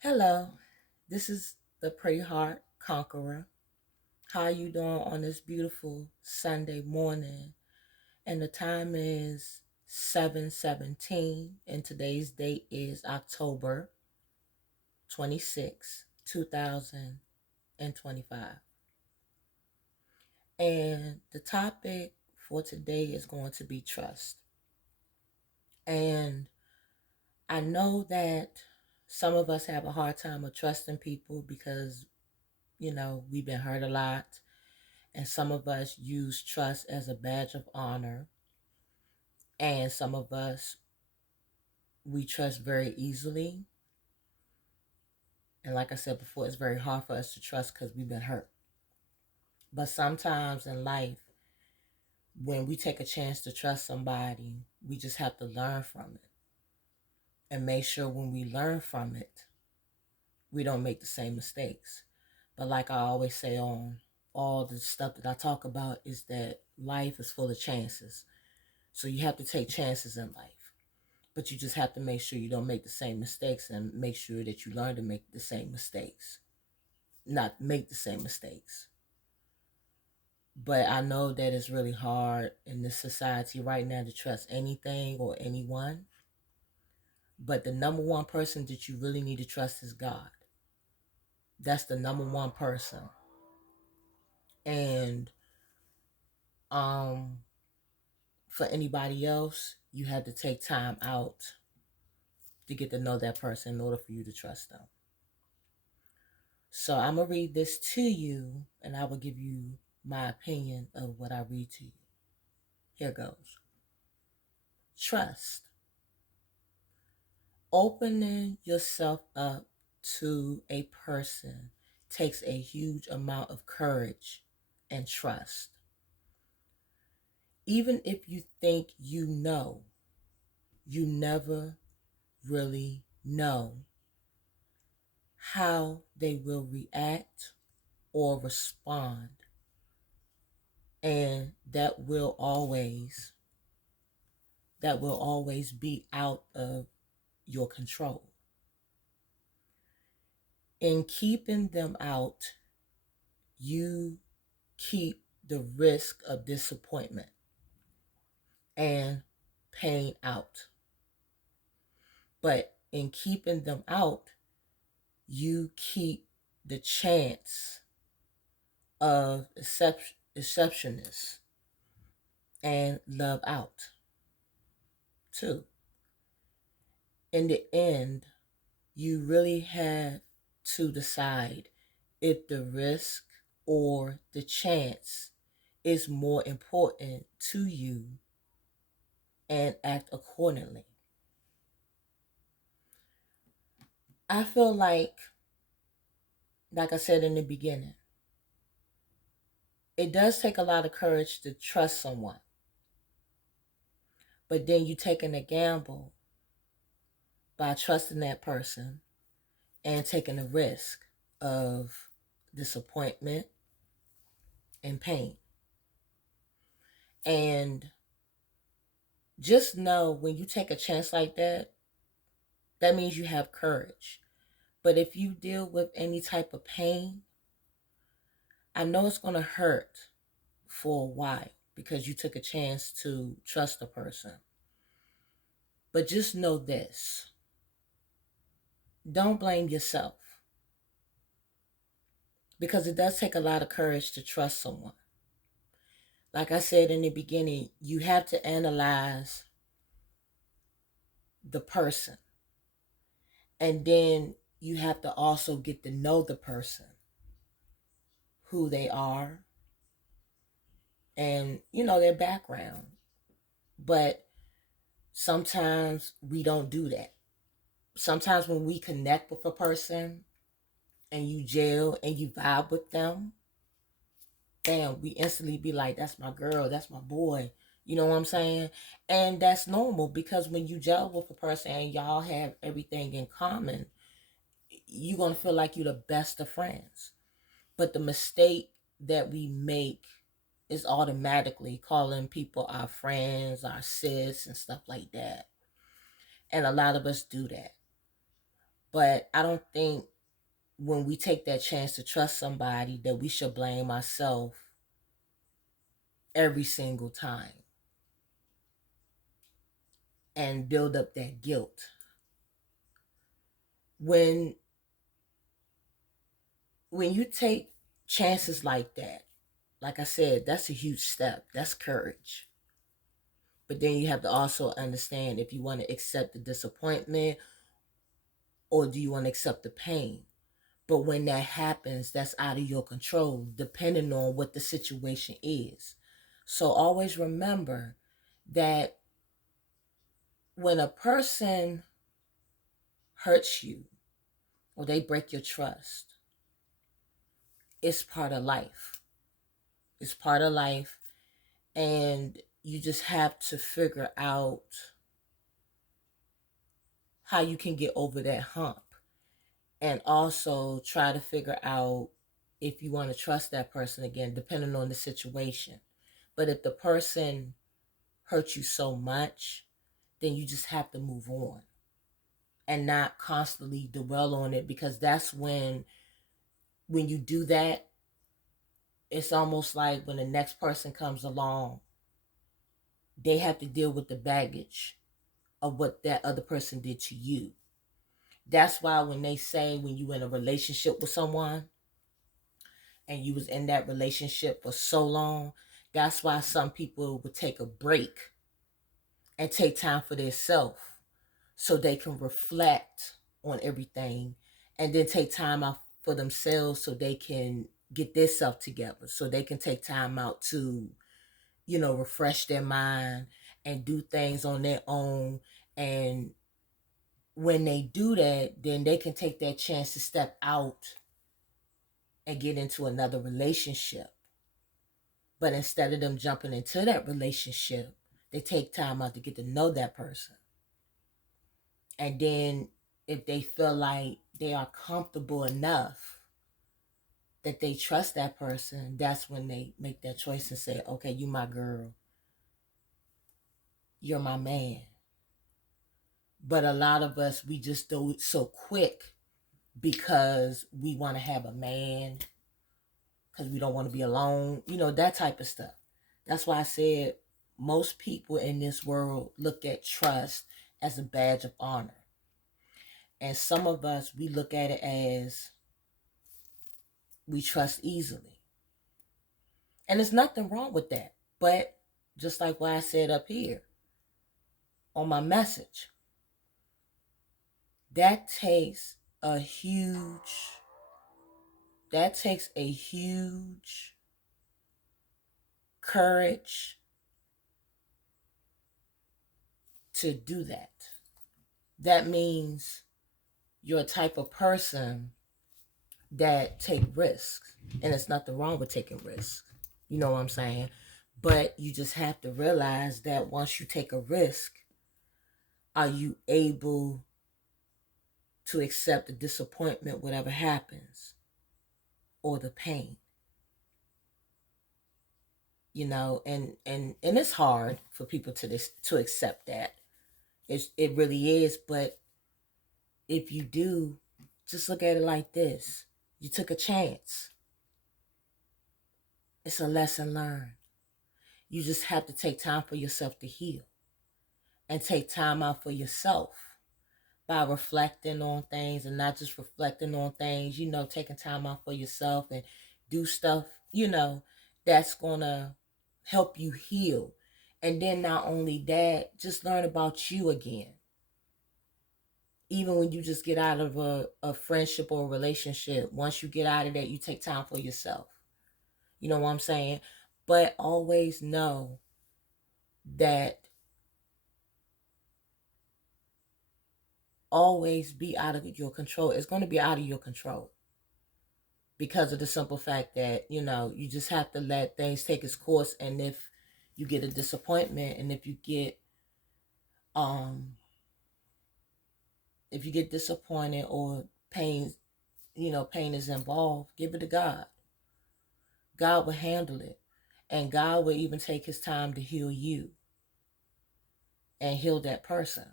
Hello, this is the Pretty Heart Conqueror. How are you doing on this beautiful Sunday morning? And the time is 7:17 and today's date is October 26, 2025. And the topic for today is going to be trust. And I know that some of us have a hard time of trusting people because, we've been hurt a lot. And some of us use trust as a badge of honor. And some of us, we trust very easily. And like I said before, it's very hard for us to trust because we've been hurt. But sometimes in life, when we take a chance to trust somebody, we just have to learn from it and make sure when we learn from it, we don't make the same mistakes. But like I always say on all the stuff that I talk about, is that life is full of chances. So you have to take chances in life. But you just have to make sure you don't make the same mistakes and make sure that you learn to make the same mistakes, not make the same mistakes. But I know that it's really hard in this society right now to trust anything or anyone. But the number one person that you really need to trust is God. That's the number one person. And um for anybody else, you have to take time out to get to know that person in order for you to trust them. So I'm going to read this to you and I will give you my opinion of what I read to you. Here goes. Trust. Opening yourself up to a person takes a huge amount of courage and trust. Even if you think you never really know how they will react or respond. And that will always be out of your control. In keeping them out, you keep the risk of disappointment and pain out. But in keeping them out, you keep the chance of exceptionness and love out too. In the end, you really have to decide if the risk or the chance is more important to you and act accordingly. I feel like I said in the beginning, it does take a lot of courage to trust someone, but then you taking a gamble by trusting that person and taking a risk of disappointment and pain. And just know when you take a chance like that, that means you have courage. But if you deal with any type of pain, I know it's going to hurt for a while because you took a chance to trust a person. But just know this, don't blame yourself because it does take a lot of courage to trust someone. Like I said in the beginning, you have to analyze the person, and then you have to also get to know the person, who they are, and their background. But sometimes we don't do that. Sometimes when we connect with a person and you gel and you vibe with them, damn, we instantly be like, that's my girl, that's my boy. You know what I'm saying? And that's normal because when you gel with a person and y'all have everything in common, you're going to feel like you're the best of friends. But the mistake that we make is automatically calling people our friends, our sis, and stuff like that. And a lot of us do that. But I don't think when we take that chance to trust somebody that we should blame ourselves every single time and build up that guilt. When when you take chances like that, like I said, that's a huge step. That's courage. But then you have to also understand if you want to accept the disappointment or do you want to accept the pain. But when that happens, that's out of your control, depending on what the situation is. So always remember that when a person hurts you or they break your trust, it's part of life. It's part of life. And you just have to figure out how you can get over that hump. And also try to figure out if you want to trust that person again, depending on the situation. But if the person hurt you so much, then you just have to move on and not constantly dwell on it, because that's when you do that, it's almost like when the next person comes along, they have to deal with the baggage of what that other person did to you. That's why when they say when you in a relationship with someone and you was in that relationship for so long, that's why some people would take a break and take time for themselves so they can reflect on everything and then take time out for themselves so they can get their self together, so they can take time out to, refresh their mind and do things on their own. And when they do that, then they can take that chance to step out and get into another relationship. But instead of them jumping into that relationship, they take time out to get to know that person. And then if they feel like they are comfortable enough that they trust that person, that's when they make that choice and say, okay, you my girl, you're my man. But a lot of us, we just do it so quick because we want to have a man, because we don't want to be alone, that type of stuff. That's why I said most people in this world look at trust as a badge of honor. And some of us, we look at it as we trust easily. And there's nothing wrong with that. But just like what I said up here on my message, that takes a huge, courage to do that. That means you're a type of person that take risks. And there's nothing wrong with taking risks. You know what I'm saying? But you just have to realize that once you take a risk, are you able to accept the disappointment, whatever happens, or the pain? And it's hard for people to accept that. It really is. But if you do, just look at it like this: you took a chance. It's a lesson learned. You just have to take time for yourself to heal and take time out for yourself by reflecting on things, and not just reflecting on things, taking time out for yourself and do stuff, that's going to help you heal. And then not only that, just learn about you again. Even when you just get out of a friendship or a relationship, once you get out of that, you take time for yourself. You know what I'm saying? But always know that always be out of your control. It's going to be out of your control because of the simple fact that, you just have to let things take its course. And if you get a disappointment, and um if you get disappointed or pain, pain is involved, give it to God. God will handle it. And God will even take his time to heal you and heal that person.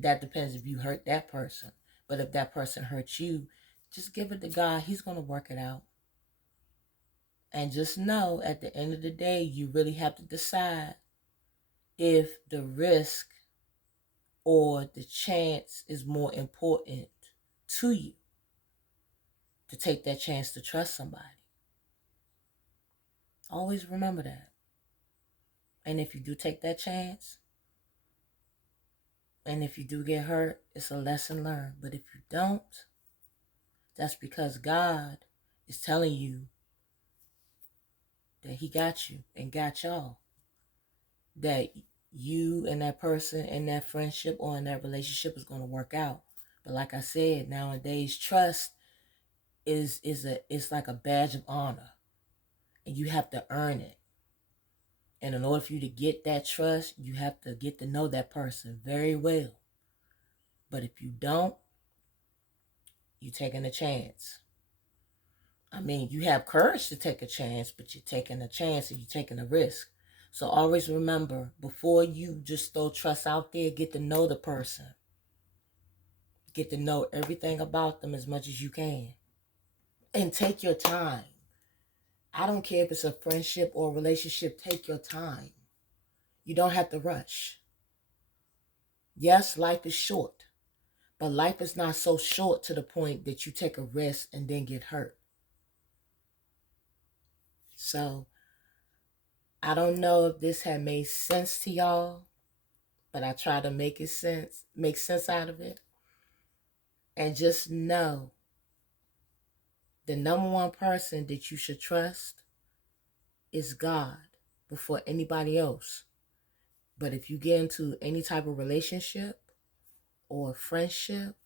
that depends if you hurt that person. But if that person hurts you, just give it to God. He's going to work it out. And just know at the end of the day, you really have to decide if the risk or the chance is more important to you to take that chance to trust somebody. Always remember that. And if you do take that chance, and if you do get hurt, it's a lesson learned. But if you don't, that's because God is telling you that he got you and got y'all. That you and that person and that friendship or in that relationship is going to work out. But like I said, nowadays trust is like a badge of honor. And you have to earn it. And in order for you to get that trust, you have to get to know that person very well. But if you don't, you're taking a chance. I mean, you have courage to take a chance, but you're taking a chance and you're taking a risk. So always remember, before you just throw trust out there, get to know the person. Get to know everything about them as much as you can. And take your time. I don't care if it's a friendship or a relationship, take your time. You don't have to rush. Yes, life is short. But life is not so short to the point that you take a risk and then get hurt. So, I don't know if this had made sense to y'all, but I try to make sense out of it. And just know the number one person that you should trust is God before anybody else. But if you get into any type of relationship or friendship,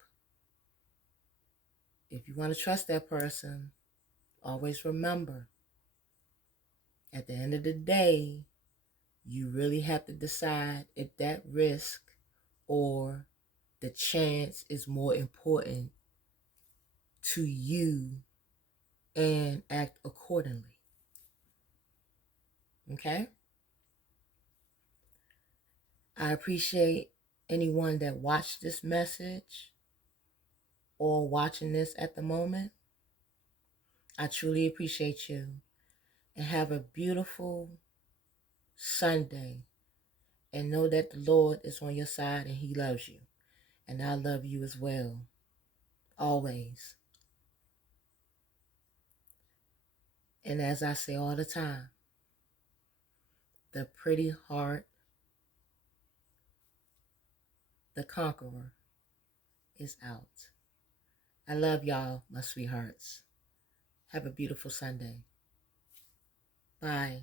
if you want to trust that person, always remember, at the end of the day, you really have to decide if that risk or the chance is more important to you and act accordingly. Okay? I appreciate anyone that watched this message or watching this at the moment. I truly appreciate you. And have a beautiful Sunday. And know that the Lord is on your side and he loves you. And I love you as well. Always. And as I say all the time, the pretty heart, the conqueror, is out. I love y'all, my sweethearts. Have a beautiful Sunday. Bye.